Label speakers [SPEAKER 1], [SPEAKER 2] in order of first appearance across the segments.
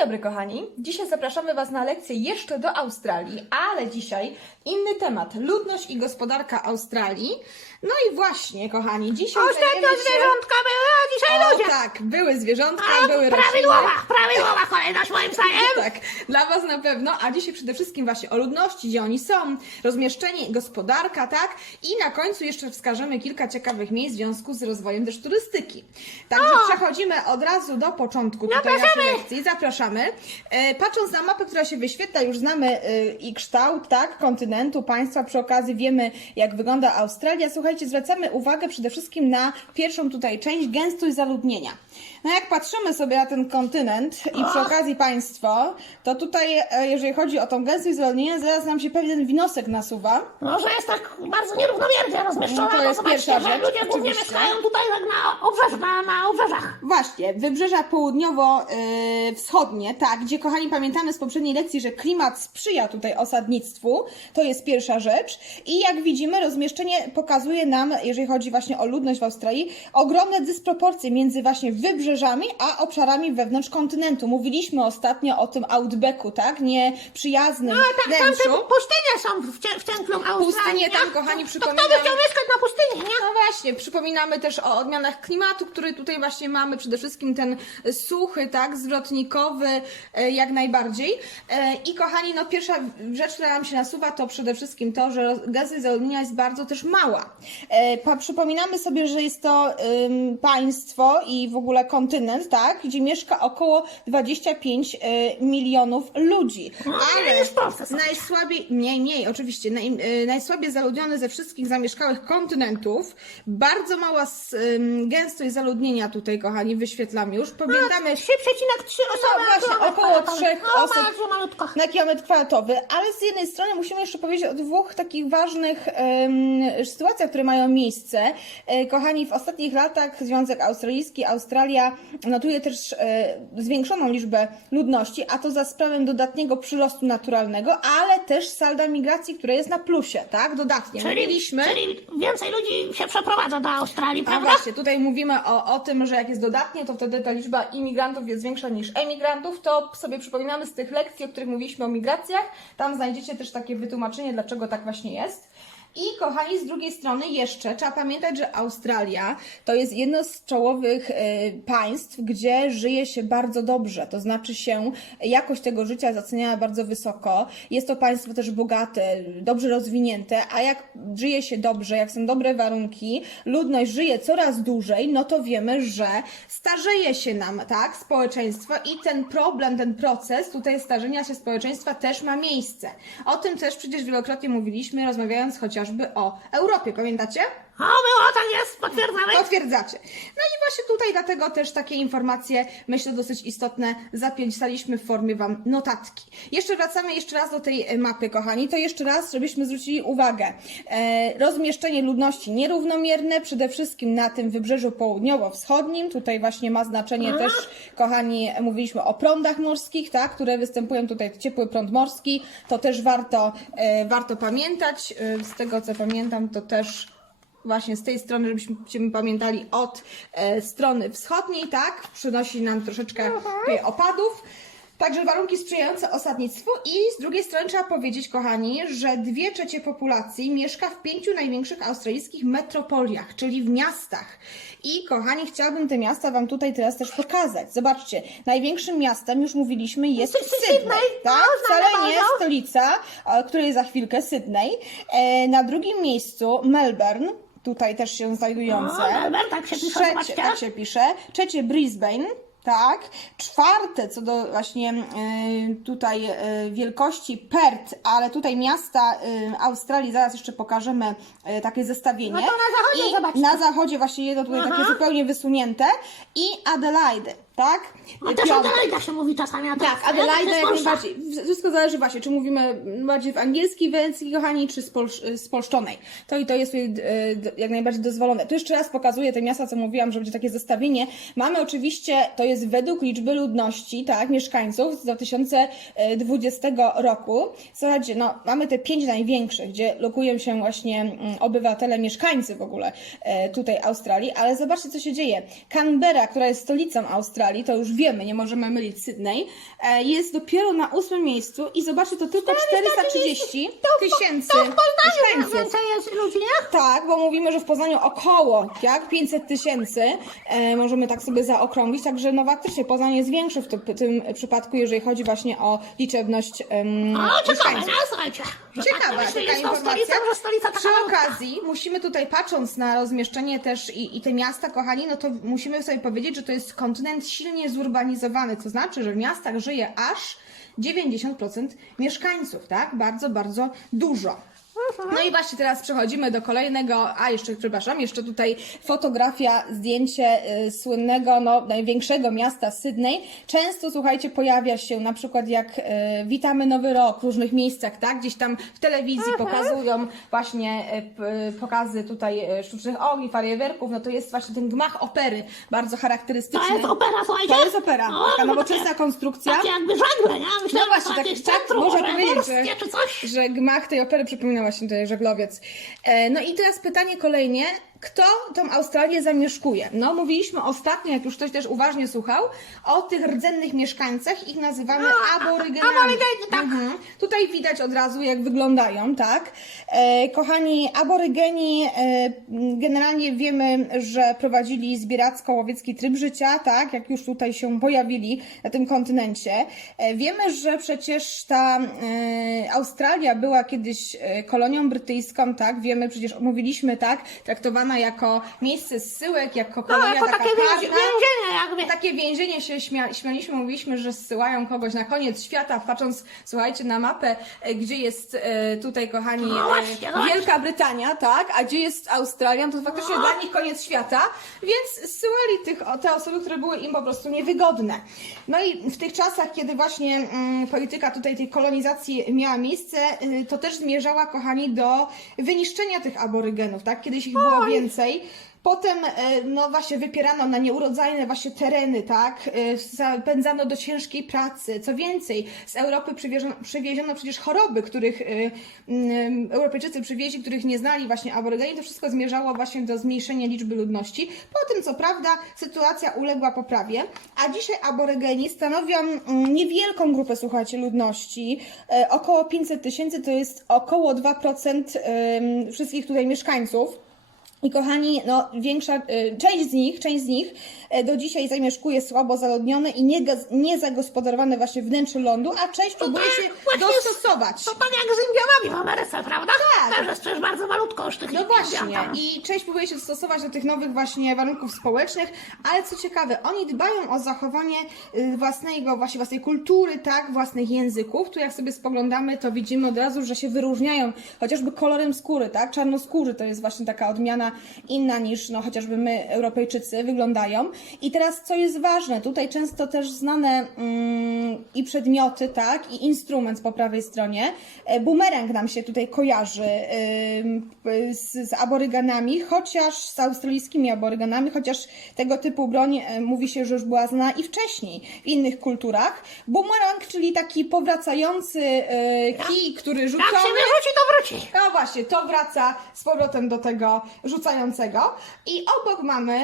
[SPEAKER 1] dobry, kochani. Dzisiaj zapraszamy Was na lekcję jeszcze do Australii, ale dzisiaj inny temat: ludność i gospodarka Australii. No i właśnie, kochani, dzisiaj.
[SPEAKER 2] Ostatnio
[SPEAKER 1] zajmiemy się-
[SPEAKER 2] zwierzątka były, a dzisiaj
[SPEAKER 1] O,
[SPEAKER 2] ludzie.
[SPEAKER 1] tak, były zwierzątka,
[SPEAKER 2] A,
[SPEAKER 1] były
[SPEAKER 2] prawidłowa,
[SPEAKER 1] rośliny.
[SPEAKER 2] prawidłowa kolejność moim zdaniem.
[SPEAKER 1] Tak, dla Was na pewno, a dzisiaj przede wszystkim właśnie o ludności, gdzie oni są, rozmieszczenie, gospodarka, tak? I na końcu jeszcze wskażemy kilka ciekawych miejsc w związku z rozwojem też turystyki. Także
[SPEAKER 2] O!
[SPEAKER 1] przechodzimy od razu do początku tutaj
[SPEAKER 2] Zapraszamy!
[SPEAKER 1] naszej lekcji. Zapraszamy. E, patrząc na mapę, która się wyświetla, już znamy e, i kształt, tak, kontynentu, państwa, przy okazji wiemy, jak wygląda Australia. Słuchajcie, zwracamy uwagę przede wszystkim na pierwszą tutaj część, gęstość zaludnienia. No jak patrzymy sobie na ten kontynent i przy okazji państwo, to tutaj, e, jeżeli chodzi o tą gęstość zaludnienia, zaraz nam się pewien wniosek nasuwa.
[SPEAKER 2] Może jest tak bardzo nierównomiernie rozmieszczona,
[SPEAKER 1] No to jest pierwsza
[SPEAKER 2] że
[SPEAKER 1] rzecz,
[SPEAKER 2] ludzie głównie mieszkają tutaj tak na obrzeżach, na, na obrzeżach.
[SPEAKER 1] Właśnie, wybrzeża południowo-wschodnie, tak, gdzie kochani pamiętamy z poprzedniej lekcji, że klimat sprzyja tutaj osadnictwu, to jest pierwsza rzecz. I jak widzimy, rozmieszczenie pokazuje nam, jeżeli chodzi właśnie o ludność w Australii, ogromne dysproporcje między właśnie wybrzeżami, a obszarami wewnątrz kontynentu. Mówiliśmy ostatnio o tym outbacku, tak, nieprzyjaznym
[SPEAKER 2] No tak, tam te
[SPEAKER 1] wnętrzu.
[SPEAKER 2] pustynie są w, cie- w centrum Australii.
[SPEAKER 1] Pustynie tam,
[SPEAKER 2] nie?
[SPEAKER 1] kochani,
[SPEAKER 2] To kto by chciał mieszkać na pustyni, nie?
[SPEAKER 1] No właśnie, przypominamy też o odmianach klimatu, który tutaj właśnie mamy, przede wszystkim ten suchy, tak, zwrotnikowy, e, jak najbardziej. E, I kochani, no pierwsza rzecz, która nam się nasuwa, to przede wszystkim to, że gęstość zaludnienia jest bardzo też mała. E, Przypominamy sobie, że jest to państwo i w ogóle kontynent, tak, gdzie mieszka około 25 e, milionów ludzi.
[SPEAKER 2] No,
[SPEAKER 1] Ale najsłabiej, mniej, mniej, oczywiście, naj, e, najsłabiej zaludniony ze wszystkich zamieszkałych kontynentów, bardzo mała gęstość zaludnienia tutaj, kochani, wyświetlam już. Pamiętamy
[SPEAKER 2] 3,3 osoby na
[SPEAKER 1] właśnie, około
[SPEAKER 2] kwadratowy.
[SPEAKER 1] trzech
[SPEAKER 2] no,
[SPEAKER 1] osób.
[SPEAKER 2] bardzo malutko.
[SPEAKER 1] na kilometr kwadratowy, ale z jednej strony musimy jeszcze powiedzieć o dwóch takich ważnych em, sytuacjach, które mają miejsce. E, kochani, w ostatnich latach Związek Australijski, Australia notuje też e, zwiększoną liczbę ludności, a to za sprawą dodatniego przyrostu naturalnego, ale też salda migracji, które jest na plusie, tak? Dodatnie.
[SPEAKER 2] Czyli,
[SPEAKER 1] Mówiliśmy.
[SPEAKER 2] czyli więcej ludzi się przeprowadza do Australii,
[SPEAKER 1] A
[SPEAKER 2] prawda?
[SPEAKER 1] właśnie, tutaj mówimy o, o tym, że jak jest dodatnie, to wtedy ta liczba imigrantów jest większa niż emigrantów. To sobie przypominamy z tych lekcji, o których mówiliśmy o migracjach. Tam znajdziecie też takie wytłumaczenie, dlaczego tak właśnie jest. I kochani, z drugiej strony jeszcze trzeba pamiętać, że Australia to jest jedno z czołowych e, państw, gdzie żyje się bardzo dobrze. To znaczy się jakość tego życia zaceniana bardzo wysoko. Jest to państwo też bogate, dobrze rozwinięte, a jak żyje się dobrze, jak są dobre warunki, ludność żyje coraz dłużej, no to wiemy, że starzeje się nam, tak, społeczeństwo i ten problem, ten proces tutaj starzenia się społeczeństwa też ma miejsce. O tym też przecież wielokrotnie mówiliśmy, rozmawiając chociażby o Europie, pamiętacie?
[SPEAKER 2] O, było, tak jest, potwierdzamy.
[SPEAKER 1] Potwierdzacie. No i właśnie tutaj dlatego też takie informacje, myślę, dosyć istotne zapisaliśmy w formie Wam notatki. Jeszcze wracamy jeszcze raz do tej e, mapy, kochani. To jeszcze raz, żebyśmy zwrócili uwagę. E, rozmieszczenie ludności nierównomierne, przede wszystkim na tym wybrzeżu południowo-wschodnim. Tutaj właśnie ma znaczenie też, kochani, mówiliśmy o prądach morskich, tak, które występują tutaj, ciepły prąd morski. To też warto, e, warto pamiętać. E, z tego, co pamiętam, to też właśnie z tej strony, żebyśmy pamiętali od e, strony wschodniej, tak? Przynosi nam troszeczkę tutaj opadów. Także warunki sprzyjające osadnictwu i z drugiej strony trzeba powiedzieć, kochani, że dwie trzecie populacji mieszka w pięciu największych australijskich metropoliach, czyli w miastach. I kochani, chciałabym te miasta Wam tutaj teraz też pokazać. Zobaczcie, największym miastem, już mówiliśmy, jest
[SPEAKER 2] Sy- Sy-
[SPEAKER 1] Sydney, tak? Wcale nie stolica, o której za chwilkę Sydney. E, na drugim miejscu Melbourne, tutaj też się znajdujące.
[SPEAKER 2] O, tak się pisze,
[SPEAKER 1] Trzecie,
[SPEAKER 2] zobaczcie.
[SPEAKER 1] tak się pisze. Trzecie Brisbane. Tak. Czwarte, co do właśnie y, tutaj y, wielkości Perth, ale tutaj miasta y, Australii, zaraz jeszcze pokażemy y, takie zestawienie.
[SPEAKER 2] No to na zachodzie
[SPEAKER 1] I
[SPEAKER 2] zobaczcie.
[SPEAKER 1] Na zachodzie właśnie jedno tutaj
[SPEAKER 2] Aha.
[SPEAKER 1] takie zupełnie wysunięte. I Adelaide, tak?
[SPEAKER 2] No też. Adelaida się mówi czasami. a
[SPEAKER 1] Tak,
[SPEAKER 2] to
[SPEAKER 1] jak najbardziej. Wszystko zależy właśnie, czy mówimy bardziej w angielskiej wersji, kochani, czy spolsz, spolszczonej. To i to jest d- jak najbardziej dozwolone. Tu jeszcze raz pokazuję te miasta, co mówiłam, że będzie takie zestawienie. Mamy oczywiście, to jest według liczby ludności, tak, mieszkańców z 2020 roku. Słuchajcie, no, mamy te pięć największych, gdzie lokują się właśnie mm, obywatele, mieszkańcy w ogóle e, tutaj Australii, ale zobaczcie, co się dzieje. Canberra, która jest stolicą Australii, To już wiemy, nie możemy mylić Sydney, e, jest dopiero na ósmym miejscu i zobaczcie, to tylko 430 tysięcy
[SPEAKER 2] To w Poznaniu
[SPEAKER 1] mieszkańców.
[SPEAKER 2] więcej jest ludzi, nie?
[SPEAKER 1] Tak, bo mówimy, że w Poznaniu około jak 500 tysięcy, e, możemy tak sobie zaokrąglić, także no faktycznie Poznań jest większy w tym, tym przypadku, jeżeli chodzi właśnie o liczebność
[SPEAKER 2] O, ciekawe,
[SPEAKER 1] mieszkańców.
[SPEAKER 2] nie? Słuchajcie. że
[SPEAKER 1] Ciekawa
[SPEAKER 2] tak
[SPEAKER 1] taka informacja.
[SPEAKER 2] stolicą, że stolica taka
[SPEAKER 1] Przy okazji musimy tutaj patrząc na rozmieszczenie też i, i te miasta, kochani, no to musimy sobie powiedzieć, że to jest kontynent silnie zurbanizowany, to znaczy, że w miastach żyje aż 90% mieszkańców, tak? Bardzo, bardzo dużo. No i właśnie teraz przechodzimy do kolejnego, a jeszcze, przepraszam, jeszcze tutaj fotografia, zdjęcie y, słynnego, no, największego miasta Sydney. Często, słuchajcie, pojawia się na przykład jak y, witamy Nowy Rok w różnych miejscach, tak? Gdzieś tam w telewizji pokazują właśnie y, p- pokazy tutaj y, sztucznych ogni, fajerwerków, no to jest właśnie ten gmach opery, bardzo charakterystyczny.
[SPEAKER 2] To jest opera, słuchajcie.
[SPEAKER 1] To jest opera,
[SPEAKER 2] O,
[SPEAKER 1] taka
[SPEAKER 2] no
[SPEAKER 1] nowoczesna konstrukcja.
[SPEAKER 2] Takie jakby żagle, nie?
[SPEAKER 1] No
[SPEAKER 2] Myślałem,
[SPEAKER 1] właśnie,
[SPEAKER 2] że
[SPEAKER 1] tak, tak
[SPEAKER 2] centrum
[SPEAKER 1] można
[SPEAKER 2] może
[SPEAKER 1] powiedzieć, że,
[SPEAKER 2] morskie czy coś.
[SPEAKER 1] że gmach tej opery przypomina właśnie tutaj żeglowiec. E, no i teraz pytanie kolejnie. Kto tą Australię zamieszkuje? No, mówiliśmy ostatnio, jak już ktoś też uważnie słuchał, o tych rdzennych mieszkańcach. Ich nazywamy aborygenami.
[SPEAKER 2] aborygeni, tak.
[SPEAKER 1] Mhm. Tutaj widać od razu, jak wyglądają, tak? E, kochani, aborygeni e, generalnie wiemy, że prowadzili zbieracko-łowiecki tryb życia, tak? Jak już tutaj się pojawili na tym kontynencie. E, wiemy, że przecież ta e, Australia była kiedyś e, kolonią brytyjską, tak? Wiemy, przecież mówiliśmy, tak? Traktowana jako miejsce zsyłek, jako
[SPEAKER 2] No,
[SPEAKER 1] kolonia
[SPEAKER 2] jako
[SPEAKER 1] taka
[SPEAKER 2] takie więzi- więzienie jakby.
[SPEAKER 1] Takie więzienie się śmia, śmialiśmy, mówiliśmy, że zsyłają kogoś na koniec świata, patrząc, słuchajcie, na mapę, e, gdzie jest e, tutaj, kochani,
[SPEAKER 2] No właśnie,
[SPEAKER 1] e,
[SPEAKER 2] właśnie.
[SPEAKER 1] Wielka Brytania, tak, a gdzie jest Australia, no to faktycznie
[SPEAKER 2] No.
[SPEAKER 1] dla nich koniec świata, więc zsyłali tych, o, te osoby, które były im po prostu niewygodne. No i w tych czasach, kiedy właśnie mm, polityka tutaj tej kolonizacji miała miejsce, y, to też zmierzała, kochani, do wyniszczenia tych aborygenów, tak, kiedyś ich było więcej. Potem, e, no właśnie, wypierano na nieurodzajne właśnie tereny, tak? E, Zapędzano do ciężkiej pracy. Co więcej, z Europy przywieziono, przywieziono przecież choroby, których e, Europejczycy przywieźli, których nie znali właśnie aborygeni. To wszystko zmierzało właśnie do zmniejszenia liczby ludności. Potem, co prawda, sytuacja uległa poprawie, a dzisiaj aborygeni stanowią niewielką grupę, słuchajcie, ludności. Około 500 tysięcy to jest około 2% em, wszystkich tutaj mieszkańców. I kochani, no większa, y, część z nich, część z nich do dzisiaj zamieszkuje słabo zaludnione i niezagospodarowane właśnie wnętrze lądu, a część próbuje
[SPEAKER 2] tak,
[SPEAKER 1] się dostosować.
[SPEAKER 2] To tak jak z Indianami w Ameryce, prawda?
[SPEAKER 1] Tak.
[SPEAKER 2] Też jest przecież bardzo malutko już tych
[SPEAKER 1] No właśnie,
[SPEAKER 2] tam.
[SPEAKER 1] i część próbuje się dostosować do tych nowych właśnie warunków społecznych, ale co ciekawe, oni dbają o zachowanie y, własnego, właśnie własnej kultury, tak, własnych języków. Tu jak sobie spoglądamy, to widzimy od razu, że się wyróżniają chociażby kolorem skóry, tak, czarnoskórzy to jest właśnie taka odmiana inna niż, no, chociażby my, Europejczycy, wyglądają. I teraz, co jest ważne, tutaj często też znane mm, i przedmioty, tak, i instrument po prawej stronie. E, Bumerang nam się tutaj kojarzy p- z, z aboryganami, chociaż z australijskimi aboryganami, chociaż tego typu broń e, mówi się, że już była znana i wcześniej w innych kulturach. Bumerang, czyli taki powracający e, kij, który
[SPEAKER 2] Jak się
[SPEAKER 1] rzucony...
[SPEAKER 2] wyrzuci, to wróci.
[SPEAKER 1] No właśnie, to wraca z powrotem do tego rzucającego. I obok mamy e,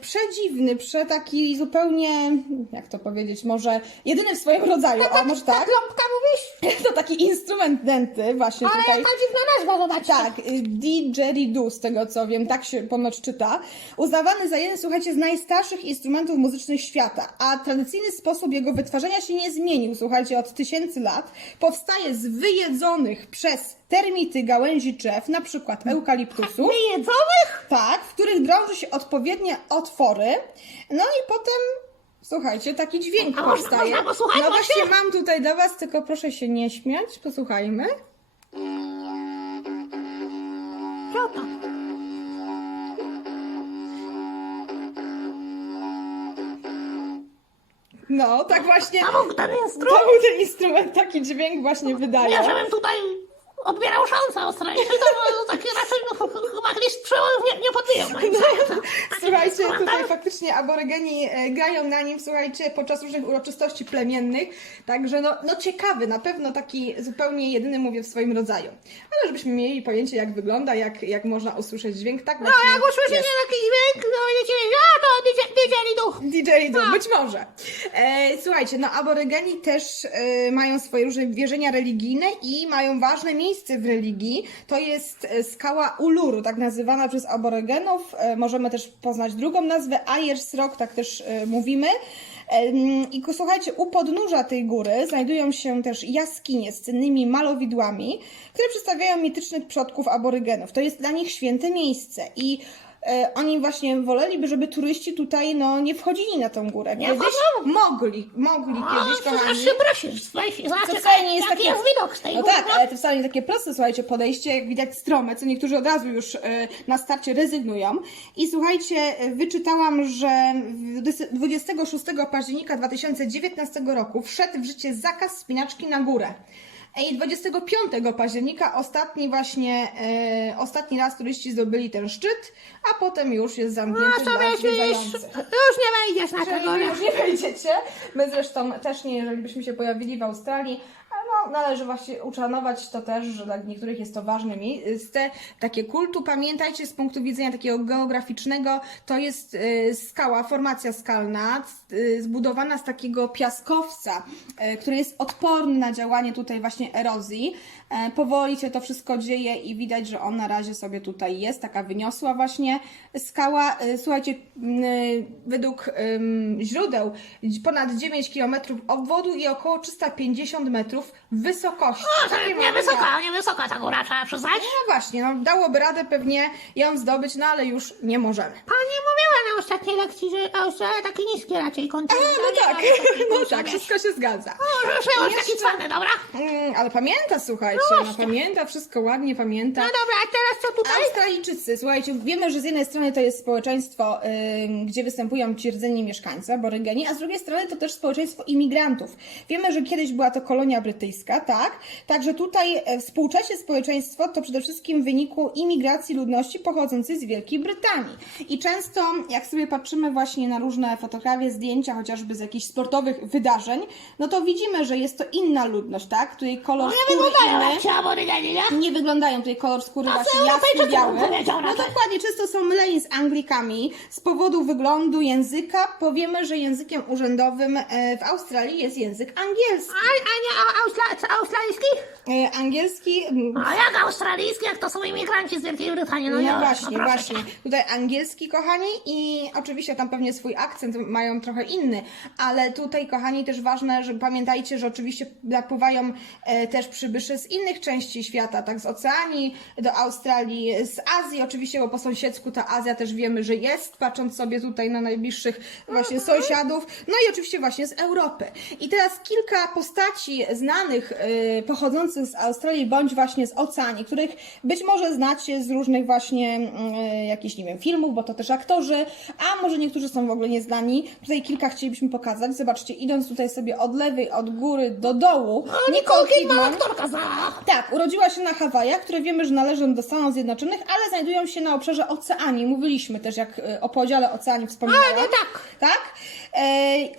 [SPEAKER 1] przedziwny, prze taki zupełnie, jak to powiedzieć, może jedyny w swoim rodzaju, o może tak?
[SPEAKER 2] Lampka mówisz?
[SPEAKER 1] To taki instrument denty, właśnie
[SPEAKER 2] Ale
[SPEAKER 1] tutaj.
[SPEAKER 2] jaka dziwna nazwa, zobaczcie.
[SPEAKER 1] Tak, y, didgeridoo, z tego co wiem, tak się ponoć czyta. Uznawany za jeden, słuchajcie, z najstarszych instrumentów muzycznych świata, a tradycyjny sposób jego wytwarzania się nie zmienił, słuchajcie, od tysięcy lat. Powstaje z wyjedzonych przez termity gałęzi drzew, na przykład eukaliptusu.
[SPEAKER 2] Wyjedzonych?
[SPEAKER 1] Tak, w których drąży się odpowiednie otwory. No i potem, słuchajcie, taki dźwięk
[SPEAKER 2] A można-
[SPEAKER 1] powstaje.
[SPEAKER 2] można posłuchać
[SPEAKER 1] no
[SPEAKER 2] właśnie?
[SPEAKER 1] właśnie mam tutaj dla Was, tylko proszę się nie śmiać. Posłuchajmy.
[SPEAKER 2] Co to?
[SPEAKER 1] No, tak właśnie.
[SPEAKER 2] A mógł ten
[SPEAKER 1] To
[SPEAKER 2] instrument?
[SPEAKER 1] był ten instrument, taki dźwięk właśnie wydaje.
[SPEAKER 2] Nie, żebym tutaj odbierał szansę Australii. To było takie raczej no, chyba chyba list przewodów nie, nie podbiją. zdaniem. Taki
[SPEAKER 1] Słuchajcie, tutaj faktycznie aborygeni e, grają na nim, słuchajcie, podczas różnych uroczystości plemiennych, także no, no ciekawy, na pewno taki zupełnie jedyny, mówię, w swoim rodzaju. Ale żebyśmy mieli pojęcie, jak wygląda, jak, jak można usłyszeć dźwięk, tak
[SPEAKER 2] No, jak usłyszycie taki dźwięk, to będziecie a to duch.
[SPEAKER 1] DJ Duch, być może. E, słuchajcie, no aborygeni też e, mają swoje różne wierzenia religijne i mają ważne miejsce w religii. To jest e, skała Uluru, tak nazywana przez aborygenów. E, możemy też poznać drugą nazwę, Ayers Rock, tak też e, mówimy. Em, I słuchajcie, u podnóża tej góry znajdują się też jaskinie z cennymi malowidłami, które przedstawiają mitycznych przodków aborygenów. To jest dla nich święte miejsce i e, oni właśnie woleliby, żeby turyści tutaj no, nie wchodzili na tą górę.
[SPEAKER 2] Nie
[SPEAKER 1] Kiedyś
[SPEAKER 2] wchodzą?
[SPEAKER 1] mogli, mogli kiedyś,
[SPEAKER 2] to
[SPEAKER 1] kochani.
[SPEAKER 2] się prosisz. Zobaczcie,
[SPEAKER 1] To wcale nie jest
[SPEAKER 2] jaki
[SPEAKER 1] takie...
[SPEAKER 2] jest widok z tej
[SPEAKER 1] No
[SPEAKER 2] góry.
[SPEAKER 1] tak, ale to wcale nie takie proste, słuchajcie, podejście, jak widać strome, co niektórzy od razu już e, na starcie rezygnują. I słuchajcie, e, wyczytałam, że w dys- 26 października 2019 roku wszedł w życie zakaz spinaczki na górę. I 25 października ostatni właśnie, e, ostatni raz turyści zdobyli ten szczyt, a potem już jest zamknięty
[SPEAKER 2] No
[SPEAKER 1] dla
[SPEAKER 2] już, już nie wejdziesz na
[SPEAKER 1] Czyli
[SPEAKER 2] górę.
[SPEAKER 1] już nie wejdziecie. My zresztą też nie, jeżeli byśmy się pojawili w Australii, należy właśnie uszanować to też, że dla niektórych jest to ważne miejsce. Takie kultu, pamiętajcie, z punktu widzenia takiego geograficznego, to jest y, skała, formacja skalna, y, zbudowana z takiego piaskowca, y, który jest odporny na działanie tutaj właśnie erozji. E, Powoli się to wszystko dzieje i widać, że on na razie sobie tutaj jest, taka wyniosła właśnie skała. E, Słuchajcie, m, e, według źródeł ponad 9 km obwodu i około 350 metrów wysokości.
[SPEAKER 2] O, nie wysoka, nie wysoka ta góra, trzeba przyznać.
[SPEAKER 1] No właśnie, no, dałoby radę pewnie ją zdobyć, no ale już nie możemy.
[SPEAKER 2] Pani mówiła na ostatniej lekcji, że Australia taki niski raczej kontynent.
[SPEAKER 1] No tak,
[SPEAKER 2] ale taki
[SPEAKER 1] no tak, wszystko się zgadza.
[SPEAKER 2] O, się już taki cwany, dobra?
[SPEAKER 1] Mm, ale pamięta, słuchajcie,
[SPEAKER 2] No
[SPEAKER 1] no, pamięta, wszystko ładnie pamięta.
[SPEAKER 2] No dobra, a teraz co tutaj?
[SPEAKER 1] Australijczycy, słuchajcie, wiemy, że z jednej strony to jest społeczeństwo, gdzie występują ci rdzenni mieszkańcy, aborygeni, a z drugiej strony to też społeczeństwo imigrantów. Wiemy, że kiedyś była to kolonia brytyjska, tak? Także tutaj e, współcześnie społeczeństwo to przede wszystkim w wyniku imigracji ludności pochodzącej z Wielkiej Brytanii. I często, jak sobie patrzymy właśnie na różne fotografie, zdjęcia, chociażby z jakichś sportowych wydarzeń, no to widzimy, że jest to inna ludność, tak? Której kolor
[SPEAKER 2] Nie
[SPEAKER 1] skóry
[SPEAKER 2] wyglądają
[SPEAKER 1] inny
[SPEAKER 2] jak ci aborygeni, nie?
[SPEAKER 1] nie wyglądają tutaj kolor skóry
[SPEAKER 2] A
[SPEAKER 1] właśnie jasny,
[SPEAKER 2] Europejczycy
[SPEAKER 1] biały.
[SPEAKER 2] na
[SPEAKER 1] No
[SPEAKER 2] to?
[SPEAKER 1] dokładnie, często są myleni z Anglikami. Z powodu wyglądu języka powiemy, że językiem urzędowym e, w Australii jest język angielski.
[SPEAKER 2] A, a nie a, austra, co, australijski?
[SPEAKER 1] E, Angielski, mm,
[SPEAKER 2] A jak australijski, jak to są imigranci z Wielkiej Brytanii? No,
[SPEAKER 1] no,
[SPEAKER 2] nie,
[SPEAKER 1] właśnie,
[SPEAKER 2] no
[SPEAKER 1] właśnie.
[SPEAKER 2] cię.
[SPEAKER 1] Tutaj angielski, kochani, i oczywiście tam pewnie swój akcent mają trochę inny, ale tutaj, kochani, też ważne, że pamiętajcie, że oczywiście napływają e, też przybysze z innych części świata, tak z Oceanii do Australii, z Azji, oczywiście, bo po sąsiedzku ta Azja też wiemy, że jest, patrząc sobie tutaj na najbliższych właśnie sąsiadów, no i oczywiście właśnie z Europy. I teraz kilka postaci znanych, e, pochodzących z Australii, bądź właśnie z Oceanii, których być może znacie z różnych właśnie e, jakichś, nie wiem, filmów, bo to też aktorzy, a może niektórzy są w ogóle nieznani. Tutaj kilka chcielibyśmy pokazać. Zobaczcie, idąc tutaj sobie od lewej, od góry do dołu,
[SPEAKER 2] No, Nicole Kidman, aktorka znana.
[SPEAKER 1] tak, urodziła się na Hawajach, które wiemy, że należą do Stanów Zjednoczonych, ale znajdują się na obszarze Oceanii. Mówiliśmy też, jak e, o podziale Oceanii wspominałam.
[SPEAKER 2] A, no tak.
[SPEAKER 1] Tak?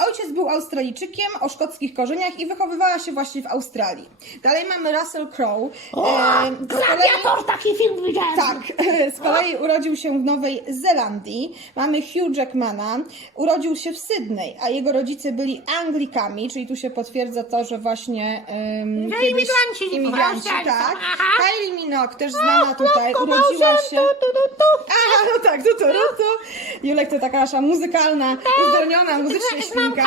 [SPEAKER 1] Ojciec był Australijczykiem o szkockich korzeniach i wychowywała się właśnie w Australii. Dalej mamy Russell Crowe.
[SPEAKER 2] O,
[SPEAKER 1] z kolei-
[SPEAKER 2] taki film widziałem.
[SPEAKER 1] tak, z kolei urodził się w Nowej Zelandii. Mamy Hugh Jackmana. Urodził się w Sydney, a jego rodzice byli Anglikami, czyli tu się potwierdza to, że właśnie um,
[SPEAKER 2] Że imigranci,
[SPEAKER 1] imigranci,
[SPEAKER 2] są,
[SPEAKER 1] tak.
[SPEAKER 2] aha.
[SPEAKER 1] Kylie Minogue, też znana tutaj, urodziła się...
[SPEAKER 2] Tu, tu, tu, tu.
[SPEAKER 1] A, no tak, tu, tu, tu. Julek to taka nasza muzykalna, uzdolniona muzycznie
[SPEAKER 2] Znam
[SPEAKER 1] świnka.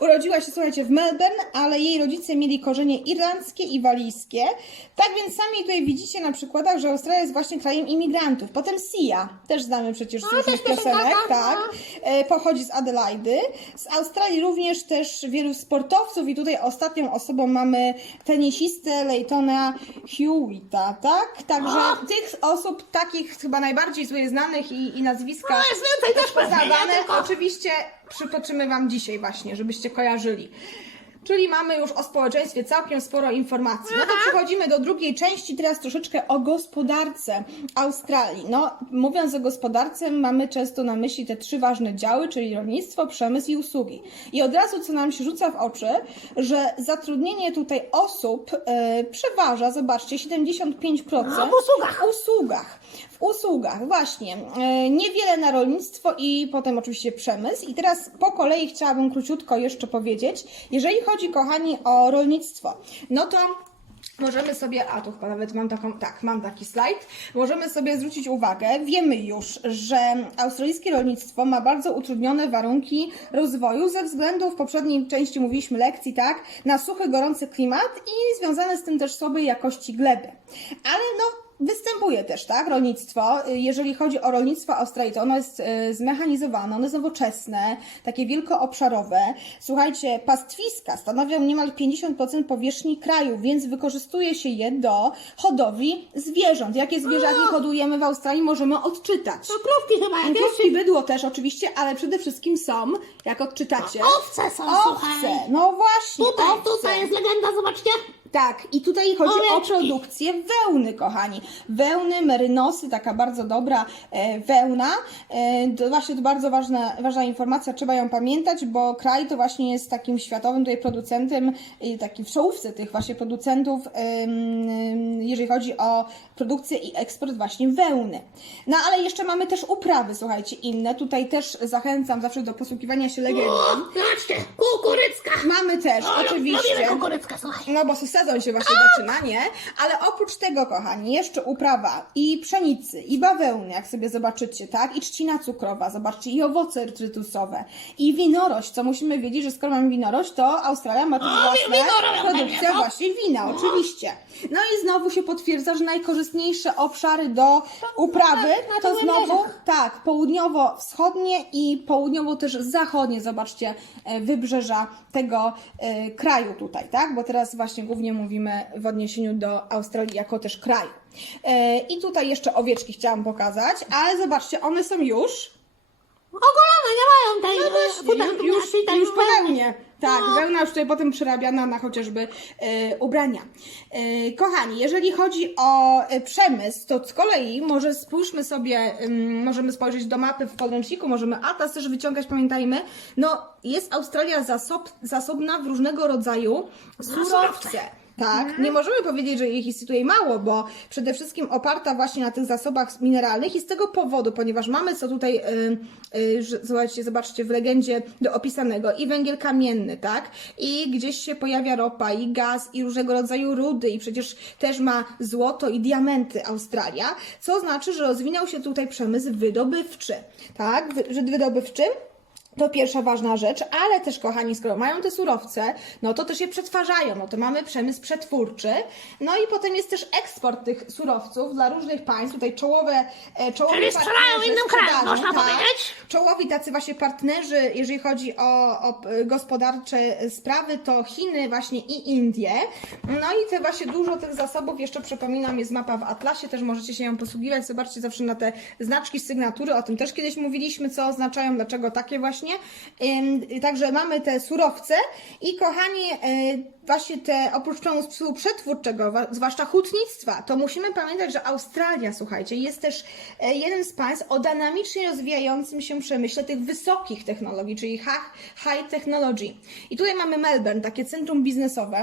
[SPEAKER 1] Urodziła się, słuchajcie, w Melbourne, ale jej rodzice mieli korzenie irlandzkie i walijskie. Tak więc sami tutaj widzicie na przykładach, że Australia jest właśnie krajem imigrantów. Potem Sia, też znamy przecież z różnych piosenek, tak. E, Pochodzi z Adelaidy. Z Australii również też wielu sportowców i tutaj ostatnią osobą mamy tenisistę Leightona Hewita, tak? Także tych osób, takich chyba najbardziej sobie znanych i, i nazwiska
[SPEAKER 2] No, jest więcej też
[SPEAKER 1] poznawane, oczywiście przytoczymy Wam dzisiaj właśnie, żebyście kojarzyli. Czyli mamy już o społeczeństwie całkiem sporo informacji. No to przechodzimy do drugiej części, teraz troszeczkę o gospodarce Australii. No, mówiąc o gospodarce, mamy często na myśli te trzy ważne działy, czyli rolnictwo, przemysł i usługi. I od razu, co nam się rzuca w oczy, że zatrudnienie tutaj osób e, przeważa, zobaczcie, 75%
[SPEAKER 2] No, w usługach.
[SPEAKER 1] usługach. Usługach, właśnie. E, Niewiele na rolnictwo i potem oczywiście przemysł. I teraz po kolei chciałabym króciutko jeszcze powiedzieć, jeżeli chodzi, kochani, o rolnictwo, no to możemy sobie, a tu chyba nawet mam taką, tak, mam taki slajd, możemy sobie zwrócić uwagę, wiemy już, że australijskie rolnictwo ma bardzo utrudnione warunki rozwoju ze względu, w poprzedniej części mówiliśmy lekcji, tak, na suchy, gorący klimat i związane z tym też słabej jakości gleby. Ale no, Występuje też, tak, rolnictwo. Y, Jeżeli chodzi o rolnictwo Australii, to ono jest y, zmechanizowane, ono jest nowoczesne, takie wielkoobszarowe. Słuchajcie, pastwiska stanowią niemal 50% powierzchni kraju, więc wykorzystuje się je do hodowli zwierząt. Jakie zwierzaki hodujemy w Australii, możemy odczytać.
[SPEAKER 2] No krówki chyba jakieś.
[SPEAKER 1] Krówki, bydło też oczywiście, ale przede wszystkim są, jak odczytacie,
[SPEAKER 2] Owce są, słuchaj.
[SPEAKER 1] owce. No właśnie,
[SPEAKER 2] Tutaj,
[SPEAKER 1] owce.
[SPEAKER 2] tutaj jest legenda, zobaczcie.
[SPEAKER 1] Tak, i tutaj chodzi o produkcję wełny, kochani. Wełny, merynosy, taka bardzo dobra e, wełna. E, to właśnie to bardzo ważna, ważna informacja, trzeba ją pamiętać, bo kraj to właśnie jest takim światowym tutaj producentem, i taki w czołówce tych właśnie producentów, em, jeżeli chodzi o produkcję i eksport właśnie wełny. No ale jeszcze mamy też uprawy, słuchajcie, inne. Tutaj też zachęcam zawsze do posługiwania się legendą.
[SPEAKER 2] Zobaczcie, kukurycka.
[SPEAKER 1] Mamy też, oczywiście.
[SPEAKER 2] Lubimy kukuryckę, słuchaj.
[SPEAKER 1] No bo sezon się właśnie zaczyna, nie? Ale oprócz tego, kochani, jeszcze uprawa i pszenicy, i bawełny, jak sobie zobaczycie, tak? I trzcina cukrowa, zobaczcie, i owoce cytrusowe, i winorość, co musimy wiedzieć, że skoro mamy winorość, to Australia ma też własne produkcja
[SPEAKER 2] no.
[SPEAKER 1] właśnie wina, oczywiście. No i znowu się potwierdza, że najkorzystniejsze obszary do uprawy
[SPEAKER 2] na
[SPEAKER 1] to znowu tak, południowo-wschodnie i południowo też zachodnie, zobaczcie, e, wybrzeża tego e, kraju tutaj, tak? Bo teraz właśnie głównie mówimy w odniesieniu do Australii jako też kraju. E, I tutaj jeszcze owieczki chciałam pokazać, ale zobaczcie, one są już,
[SPEAKER 2] Ogolone, nie mają tej
[SPEAKER 1] no
[SPEAKER 2] e,
[SPEAKER 1] właśnie, już, już, wełnie. Tak,
[SPEAKER 2] No.
[SPEAKER 1] wełna już tutaj potem przerabiana na chociażby e, ubrania. E, kochani, jeżeli chodzi o przemysł, to z kolei może spójrzmy sobie, możemy spojrzeć do mapy w podręczniku, możemy atlas też wyciągać, pamiętajmy. No, jest Australia zasob, zasobna w różnego rodzaju surowce. Tak, nie możemy powiedzieć, że ich jest tutaj mało, bo przede wszystkim oparta właśnie na tych zasobach mineralnych i z tego powodu, ponieważ mamy co tutaj, y, y, że- zobaczcie, zobaczcie w legendzie do opisanego i węgiel kamienny, tak, i gdzieś się pojawia ropa i gaz i różnego rodzaju rudy i przecież też ma złoto i diamenty Australia, co znaczy, że rozwinął się tutaj przemysł wydobywczy, tak, Wy, że wydobywczy. To pierwsza ważna rzecz, ale też, kochani, skoro mają te surowce, no to też je przetwarzają, no to mamy przemysł przetwórczy, no i potem jest też eksport tych surowców dla różnych państw, tutaj czołowe, e, czołowi
[SPEAKER 2] Czyli
[SPEAKER 1] partnerzy
[SPEAKER 2] innym krajom, można
[SPEAKER 1] tak.
[SPEAKER 2] powiedzieć?
[SPEAKER 1] Czołowi tacy właśnie partnerzy, jeżeli chodzi o, o gospodarcze sprawy, to Chiny właśnie i Indie. No i te właśnie dużo tych zasobów, jeszcze przypominam, jest mapa w Atlasie, też możecie się ją posługiwać. Zobaczcie zawsze na te znaczki, sygnatury, o tym też kiedyś mówiliśmy, co oznaczają, dlaczego takie właśnie. Ym, Także mamy te surowce i kochani, e, właśnie te oprócz przemysłu przetwórczego, zwłaszcza hutnictwa, to musimy pamiętać, że Australia, słuchajcie, jest też e, jednym z państw o dynamicznie rozwijającym się przemyśle tych wysokich technologii, czyli high, high technology. I tutaj mamy Melbourne, takie centrum biznesowe,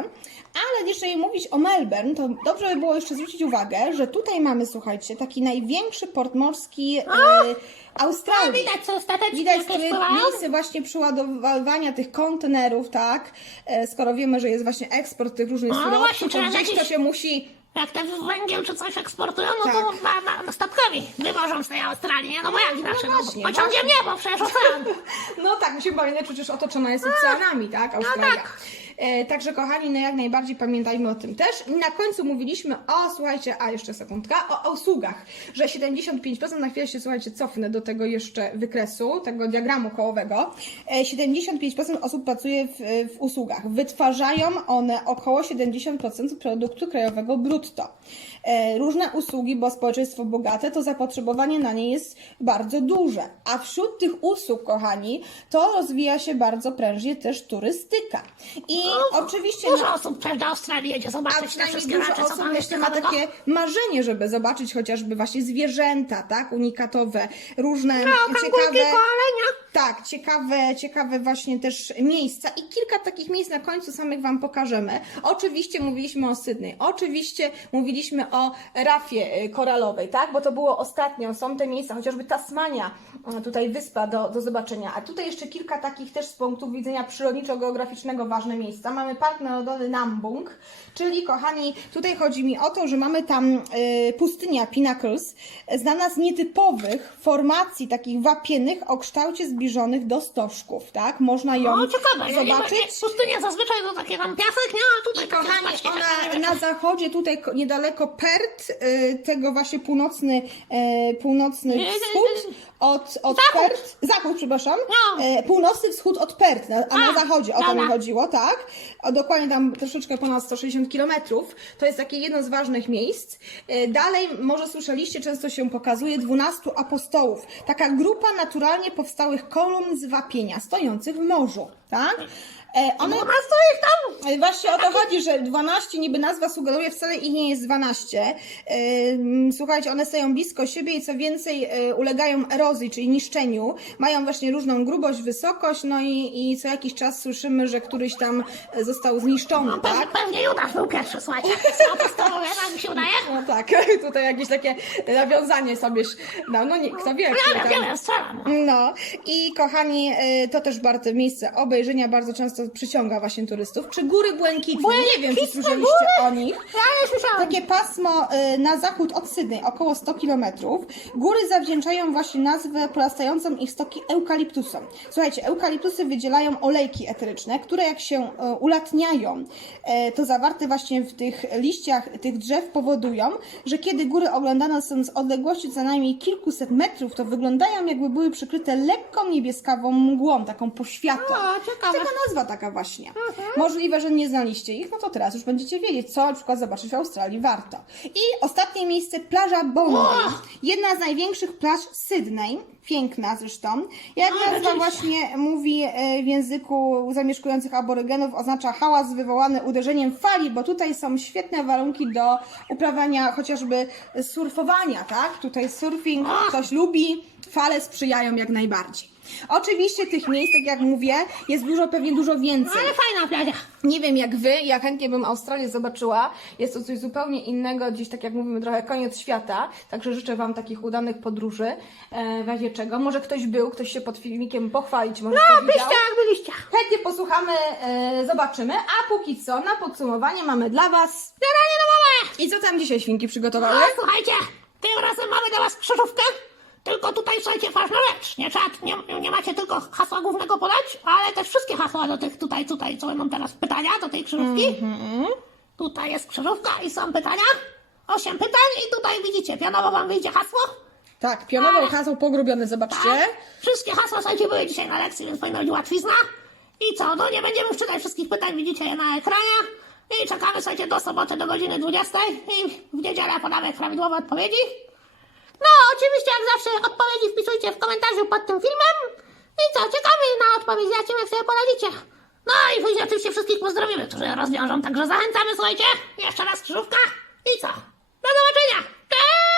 [SPEAKER 1] ale jeżeli mówić o Melbourne, to dobrze by było jeszcze zwrócić uwagę, że tutaj mamy, słuchajcie, taki największy port morski e,
[SPEAKER 2] A
[SPEAKER 1] Australii.
[SPEAKER 2] widać, co stateczki
[SPEAKER 1] Widać miejsce właśnie przeładowywania tych kontenerów, tak? E, Skoro wiemy, że jest właśnie eksport tych różnych
[SPEAKER 2] No
[SPEAKER 1] surowców,
[SPEAKER 2] właśnie,
[SPEAKER 1] to
[SPEAKER 2] trzeba
[SPEAKER 1] gdzieś to się musi...
[SPEAKER 2] Jak te węgiel czy coś eksportują, no
[SPEAKER 1] Tak.
[SPEAKER 2] to na, na, statkowi wywożą z tej Australii, nie? No bo jak inaczej? No,
[SPEAKER 1] właśnie,
[SPEAKER 2] pociągiem
[SPEAKER 1] właśnie.
[SPEAKER 2] nie, bo przecież ocean.
[SPEAKER 1] No tak, musimy pamiętać, przecież otoczona jest oceanami, tak? Australia.
[SPEAKER 2] tak.
[SPEAKER 1] E, także kochani, no jak najbardziej pamiętajmy o tym też. I na końcu mówiliśmy o, słuchajcie, a jeszcze sekundka, o usługach, że 75%, na chwilę się, słuchajcie, cofnę do tego jeszcze wykresu, tego diagramu kołowego. E, 75% osób pracuje w, w usługach. Wytwarzają one około 70% produktu krajowego brutto. E, Różne usługi, bo społeczeństwo bogate, to zapotrzebowanie na nie jest bardzo duże. A wśród tych usług, kochani, to rozwija się bardzo prężnie też turystyka. I oczywiście...
[SPEAKER 2] Dużo
[SPEAKER 1] na-
[SPEAKER 2] osób do Australii jedzie zobaczyć te wszystkie
[SPEAKER 1] dużo
[SPEAKER 2] rzeczy,
[SPEAKER 1] osób jeszcze ma takie marzenie, żeby zobaczyć chociażby właśnie zwierzęta, tak? Unikatowe, różne
[SPEAKER 2] No,
[SPEAKER 1] ciekawe...
[SPEAKER 2] koalenia.
[SPEAKER 1] Tak, ciekawe, ciekawe właśnie też miejsca i kilka takich miejsc na końcu samych Wam pokażemy. Oczywiście mówiliśmy o Sydney, oczywiście mówiliśmy o rafie y, koralowej, tak? Bo to było ostatnio, są te miejsca, chociażby Tasmania, y, tutaj wyspa do, do zobaczenia. A tutaj jeszcze kilka takich też z punktu widzenia przyrodniczo-geograficznego ważne miejsca. Mamy Park Narodowy Nambung, czyli kochani, tutaj chodzi mi o to, że mamy tam y, pustynia Pinnacles, znana z nietypowych formacji takich wapiennych o kształcie zbliżonych do stożków, tak? Można ją
[SPEAKER 2] O, ciekawe.
[SPEAKER 1] Zobaczyć.
[SPEAKER 2] nie- Pustynia zazwyczaj to takie tam piasek, nie? A tutaj
[SPEAKER 1] I kochani, ona na zachodzie, tutaj ko- niedaleko Perth, y, tego właśnie północny, północny wschód od, od
[SPEAKER 2] Zachód.
[SPEAKER 1] Perth, zachód, przepraszam,
[SPEAKER 2] No.
[SPEAKER 1] północny wschód od Perth, na, a na
[SPEAKER 2] A,
[SPEAKER 1] zachodzie, o to mi chodziło, tak? O, dokładnie tam troszeczkę ponad 160 kilometrów. To jest takie jedno z ważnych miejsc. Y, Dalej, może słyszeliście, często się pokazuje 12 apostołów. Taka grupa naturalnie powstałych kolumn z wapienia, stojących w morzu, tak? E, One,
[SPEAKER 2] No, a co ich tam?
[SPEAKER 1] E, Właśnie o to chodzi, że 12 niby nazwa sugeruje, wcale ich nie jest 12. Ym, Słuchajcie, one stoją blisko siebie i co więcej e, ulegają erozji, czyli niszczeniu. Mają właśnie różną grubość, wysokość, no i, i co jakiś czas słyszymy, że któryś tam e, został zniszczony,
[SPEAKER 2] Pewnie,
[SPEAKER 1] tak?
[SPEAKER 2] pewnie Judasz był pierwszy, słuchajcie. Apostołowie, tak mi się wydaje?
[SPEAKER 1] No tak, tutaj jakieś takie nawiązanie sobie, no, no nie, kto wie.
[SPEAKER 2] Ja
[SPEAKER 1] tam-
[SPEAKER 2] wiem, strzelam.
[SPEAKER 1] No i kochani, to też warte miejsce obejrzenia, bardzo często przyciąga właśnie turystów. Czy Góry Błękitne? Nie wiem, czy słyszeliście o nich.
[SPEAKER 2] Nie słyszałam.
[SPEAKER 1] Takie pasmo y, na zachód od Sydney, około 100 km. Góry zawdzięczają właśnie nazwę porastającą ich stoki eukaliptusom. Słuchajcie, eukaliptusy wydzielają olejki eteryczne, które jak się y, ulatniają, y, to zawarte właśnie w tych liściach tych drzew powodują, że kiedy góry oglądane są z odległości co najmniej kilkuset metrów, to wyglądają jakby były przykryte lekką niebieskawą mgłą, taką poświatą.
[SPEAKER 2] O, ciekawe.
[SPEAKER 1] Taka nazwa taka właśnie. Możliwe, że nie znaliście ich, no to teraz już będziecie wiedzieć, co na przykład zobaczyć w Australii warto. I ostatnie miejsce, plaża Bondi. Jedna z największych plaż Sydney. Piękna zresztą. Jak
[SPEAKER 2] No,
[SPEAKER 1] nazwa
[SPEAKER 2] rzeczywiście.
[SPEAKER 1] właśnie mówi e, w języku zamieszkujących aborygenów, oznacza hałas wywołany uderzeniem fali, bo tutaj są świetne warunki do uprawiania chociażby surfowania, tak? Tutaj surfing ktoś lubi, fale sprzyjają jak najbardziej. Oczywiście tych miejsc, tak jak mówię, jest dużo, pewnie dużo więcej.
[SPEAKER 2] Ale fajna plaża.
[SPEAKER 1] Nie wiem jak wy, ja chętnie bym Australię zobaczyła. Jest to coś zupełnie innego, gdzieś tak jak mówimy, trochę koniec świata. Także życzę Wam takich udanych podróży. E, w razie czego. Może ktoś był, ktoś się pod filmikiem pochwalić, może widział.
[SPEAKER 2] Byście jak byliście.
[SPEAKER 1] Chętnie posłuchamy, e, zobaczymy. A póki co, na podsumowanie mamy dla Was.
[SPEAKER 2] Zadanie domowe.
[SPEAKER 1] I co tam dzisiaj świnki przygotowały?
[SPEAKER 2] Ale słuchajcie, tym razem mamy dla was krzyżówkę. Tylko tutaj, słuchajcie, ważna rzecz. Nie, trzeba, nie, nie macie tylko hasła głównego podać, ale też wszystkie hasła do tych tutaj, tutaj, co mam teraz pytania do tej krzyżówki. Tutaj jest krzyżówka i są pytania. Osiem pytań i tutaj widzicie, pianowo wam wyjdzie hasło.
[SPEAKER 1] Tak, pionowe
[SPEAKER 2] Ale-
[SPEAKER 1] hasło pogrubione, zobaczcie.
[SPEAKER 2] Tak. Wszystkie hasła, słuchajcie, były dzisiaj na lekcji, więc powinno być łatwizna. I co, no nie będziemy wczytać wszystkich pytań, widzicie je na ekranie. I czekamy, słuchajcie, do soboty do godziny 20 i w niedzielę podamy prawidłowe odpowiedzi. No, oczywiście jak zawsze odpowiedzi wpisujcie w komentarzu pod tym filmem. I co, ciekawy na odpowiedź, jakim jak sobie poradzicie. No i później oczywiście wszystkich pozdrowimy, którzy rozwiążą, także zachęcamy, słuchajcie. Jeszcze raz krzyżówka. I co? Do zobaczenia. Cześć!